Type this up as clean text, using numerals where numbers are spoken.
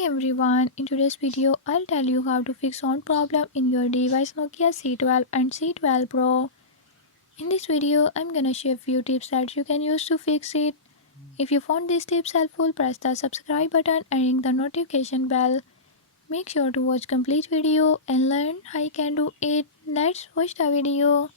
Hey everyone, in today's video I'll tell you how to fix sound problem in your device Nokia C12 and C12 Pro. In this video I'm gonna share few tips that you can use to fix it. If you found these tips helpful, press the subscribe button and ring the notification bell. Make sure to watch complete video and learn how you can do it. Let's watch the video.